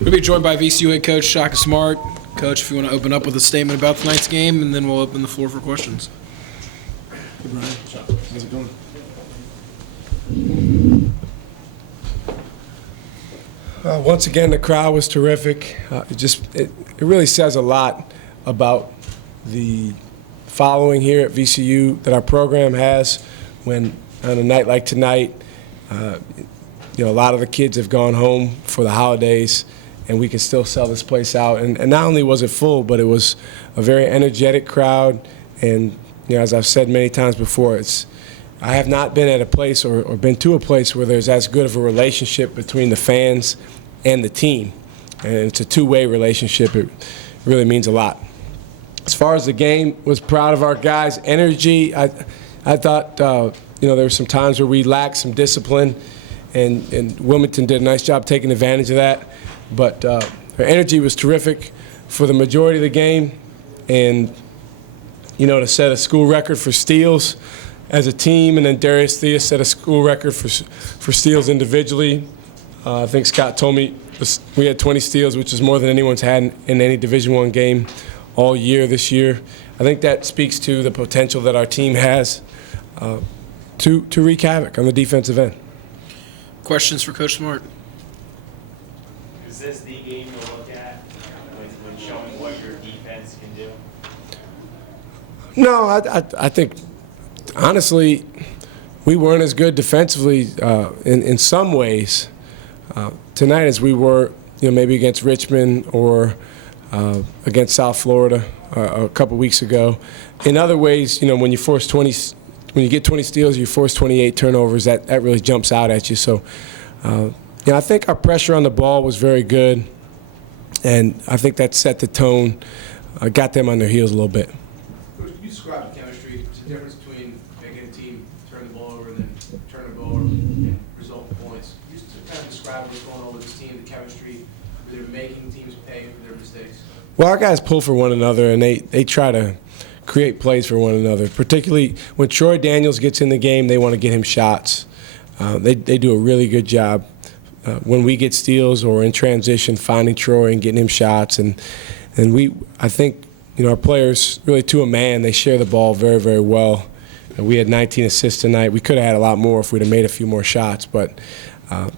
We'll be joined by VCU head coach Shaka Smart. Coach, if you want to open up with a statement about tonight's game, and then we'll open the floor for questions. Hey, Brian. How's it going? Once again, the crowd was terrific. It really says a lot about the following here at VCU that our program has. When on a night like tonight, a lot of the kids have gone home for the holidays, and we can still sell this place out. And not only was it full, but it was a very energetic crowd. And as I've said many times before, I have not been at a place or been to a place where there's as good of a relationship between the fans and the team. And it's a two-way relationship. It really means a lot. As far as the game, was proud of our guys' energy. I thought there were some times where we lacked some discipline, and Wilmington did a nice job taking advantage of that. But their energy was terrific for the majority of the game, and to set a school record for steals as a team, and then Darius Theus set a school record for steals individually. I think Scott told me we had 20 steals, which is more than anyone's had in any Division I game all year this year. I think that speaks to the potential that our team has to wreak havoc on the defensive end. Questions for Coach Smart? Is this the game to look at when showing what your defense can do? No, I think, honestly, we weren't as good defensively in some ways tonight as we were, maybe against Richmond or against South Florida a couple weeks ago. In other ways, when you get 20 steals, you force 28 turnovers. That really jumps out at you. So, I think our pressure on the ball was very good, and I think that set the tone, got them on their heels a little bit. Coach, can you describe the chemistry? What's the difference between making a team turn the ball over and then turn the ball over and result in points? Can you just kind of describe what's going on with this team, the chemistry, where they're making teams pay for their mistakes? Well, our guys pull for one another, and they try to create plays for one another. Particularly when Troy Daniels gets in the game, they want to get him shots. They do a really good job when we get steals or in transition, finding Troy and getting him shots. And I think our players really to a man, they share the ball very, very well. We had 19 assists tonight. We could have had a lot more if we'd have made a few more shots, but I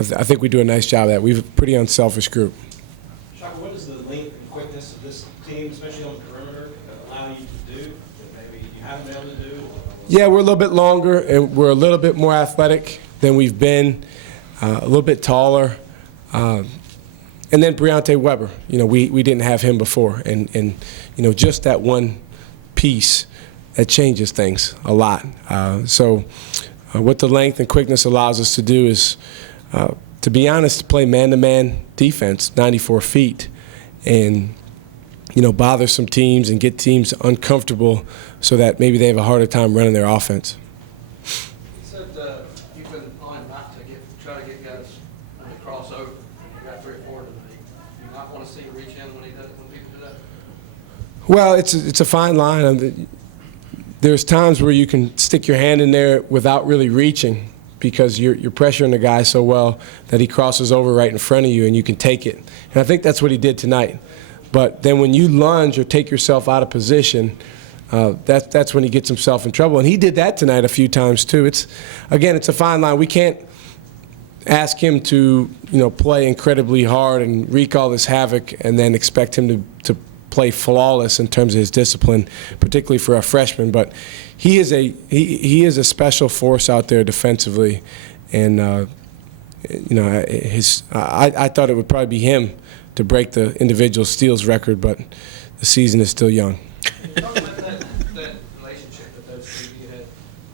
think we do a nice job of that. We have a pretty unselfish group. Shaka, what is the length and quickness of this team, especially on the perimeter, allow you to do that maybe you haven't been able to do? Yeah, we're a little bit longer, and we're a little bit more athletic than we've been, a little bit taller. And then Breonte Weber, we didn't have him before. And just that one piece, that changes things a lot. So what the length and quickness allows us to do is, to be honest, play man-to-man defense, 94 feet, and bother some teams and get teams uncomfortable so that maybe they have a harder time running their offense. You said you've been on not to try to get guys to cross over. You got 3 or 4 tonight. Do you not want to see him reach in when people do that? Well, it's a fine line. There's times where you can stick your hand in there without really reaching because you're pressuring the guy so well that he crosses over right in front of you and you can take it. And I think that's what he did tonight. But then when you lunge or take yourself out of position, that's when he gets himself in trouble. And he did that tonight a few times too. It's a fine line. We can't ask him to play incredibly hard and wreak all this havoc and then expect him to play flawless in terms of his discipline, particularly for a freshman. But he is a special force out there defensively, and I thought it would probably be him to break the individual steals record, but the season is still young. Talk about that relationship that those two you had,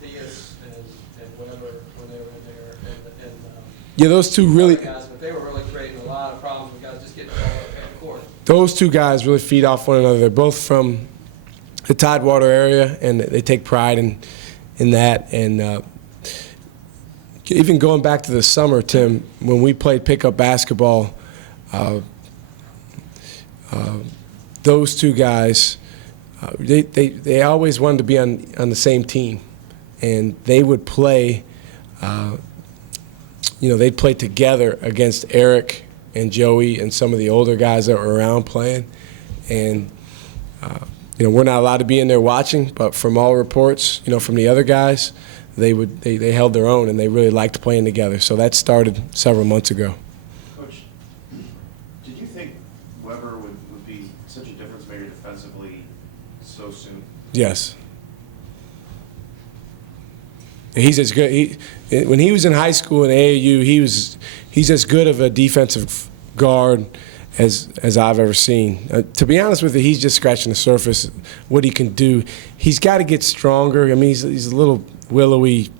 Theus and Weber when they were in there, and Yeah, those two really. guys, but they were really creating a lot of problems with guys just getting the ball up the court. Those two guys really feed off one another. They're both from the Tidewater area, and they take pride in that. And even going back to the summer, Tim, when we played pickup basketball, those two guys, they always wanted to be on the same team, and they would play. They'd play together against Eric and Joey and some of the older guys that were around playing. And, we're not allowed to be in there watching, but from all reports, from the other guys, they held their own and they really liked playing together. So that started several months ago. Coach, did you think Weber would be such a difference maker defensively so soon? Yes. He's as good. When he was in high school in AAU, he's as good of a defensive guard as I've ever seen. To be honest with you, he's just scratching the surface. What he can do, he's got to get stronger. I mean, he's a little willowy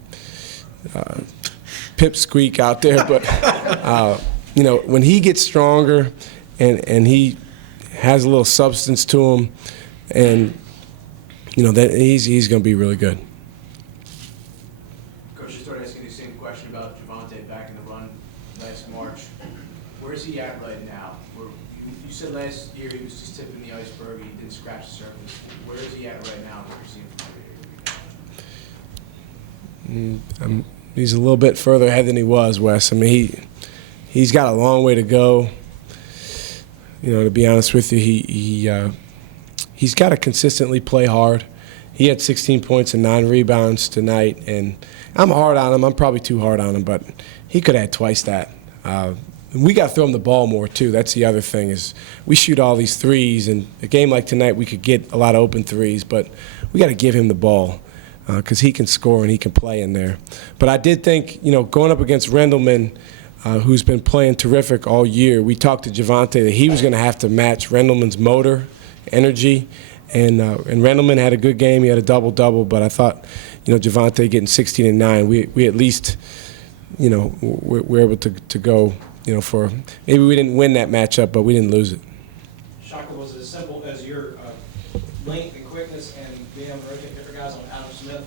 pipsqueak out there, but when he gets stronger and he has a little substance to him, and that he's going to be really good. Coach, just started asking the same question about Javonte back in the run last March. Where is he at right now? You said last year he was just tipping the iceberg. He didn't scratch the surface. Where is he at right now? What are you seeing from him? He's a little bit further ahead than he was, Wes. I mean, he's got a long way to go. To be honest with you, he's got to consistently play hard. He had 16 points and 9 rebounds tonight, and I'm hard on him. I'm probably too hard on him, but he could have had twice that. We got to throw him the ball more, too. That's the other thing is we shoot all these threes, and a game like tonight we could get a lot of open threes, but we got to give him the ball because he can score and he can play in there. But I did think, going up against Rendleman, who's been playing terrific all year, we talked to Javonte that he was going to have to match Rendleman's motor, energy, and Rendleman had a good game. He had a double-double, but I thought, Javonte getting 16 and 9, we at least, we're able to go, for maybe we didn't win that matchup, but we didn't lose it. Shaka, was it as simple as your length and quickness and being able to rotate different guys on Adam Smith?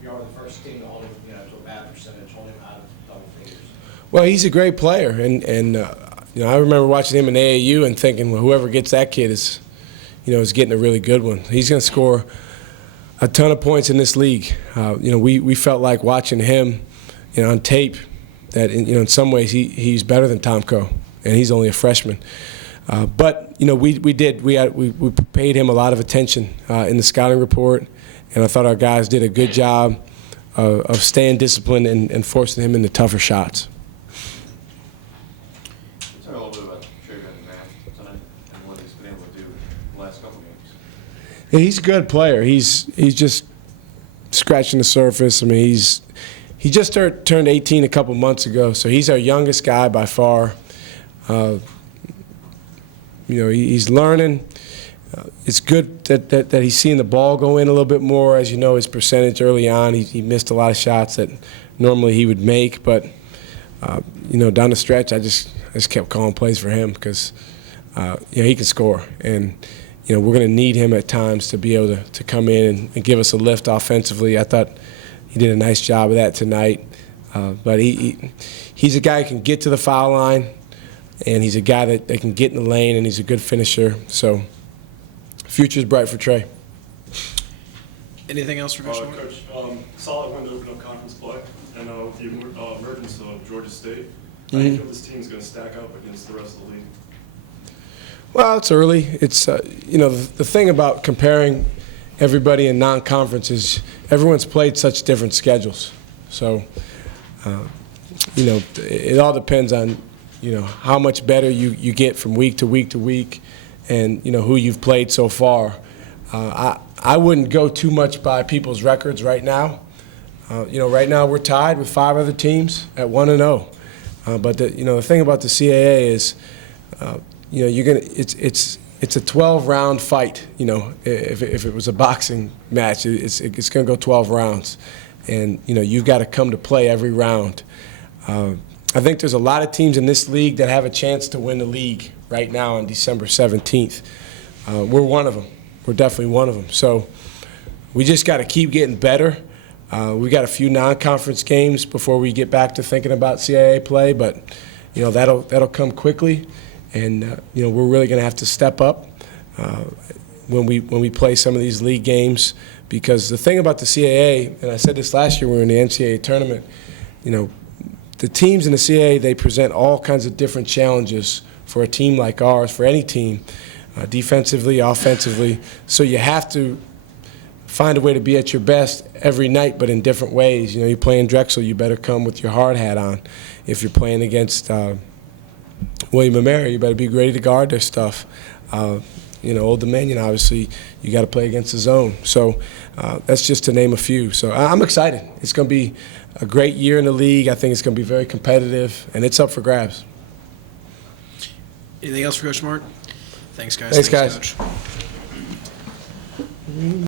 You are the first team to hold him, to a bad percentage, hold him out of double figures. Well, he's a great player, and I remember watching him in AAU and thinking, well, whoever gets that kid is getting a really good one. He's going to score a ton of points in this league. We felt like watching him, on tape, that in some ways he's better than Tomko, and he's only a freshman. But we paid him a lot of attention in the scouting report, and I thought our guys did a good job of staying disciplined and forcing him into tougher shots. Talk a little bit about Trayvon Mack tonight and what he's been able to do in the last couple games. Yeah, he's a good player. He's just scratching the surface. I mean, he just turned 18 a couple months ago, so he's our youngest guy by far. He's learning. It's good that he's seeing the ball go in a little bit more. As you know, his percentage early on, he missed a lot of shots that normally he would make. But, down the stretch, I just kept calling plays for him because, he can score. And, we're going to need him at times to be able to come in and give us a lift offensively. I thought he did a nice job of that tonight. But he's a guy who can get to the foul line, and he's a guy that can get in the lane, and he's a good finisher. So future's bright for Trey. Anything else for Coach? Coach, solid win to open up conference play, and the emergence of Georgia State. How do you feel this team's going to stack up against the rest of the league? Well, it's early. It's the thing about comparing everybody in non-conference is everyone's played such different schedules. So, it all depends on, how much better you get from week to week to week and, who you've played so far. I wouldn't go too much by people's records right now. Right now we're tied with 5 other teams at 1-0. But the thing about the CAA is, it's a 12-round fight. If it was a boxing match, it's going to go 12 rounds, and you've got to come to play every round. I think there's a lot of teams in this league that have a chance to win the league right now on December 17th. We're one of them. We're definitely one of them. So we just got to keep getting better. We got a few non-conference games before we get back to thinking about CAA play, but that'll come quickly, and we're really going to have to step up when we play some of these league games, because the thing about the CAA, and I said this last year when we were in the NCAA tournament, the teams in the CAA, they present all kinds of different challenges for a team like ours, for any team, defensively, offensively. So you have to find a way to be at your best every night, but in different ways. You know, you're playing Drexel, you better come with your hard hat on. If you're playing against William & Mary, you better be ready to guard their stuff. You know, Old Dominion, obviously, you got to play against the zone. So that's just to name a few. So I'm excited. It's going to be a great year in the league. I think it's going to be very competitive, and it's up for grabs. Anything else for Coach Smart? Thanks, guys. Thanks, guys. Coach.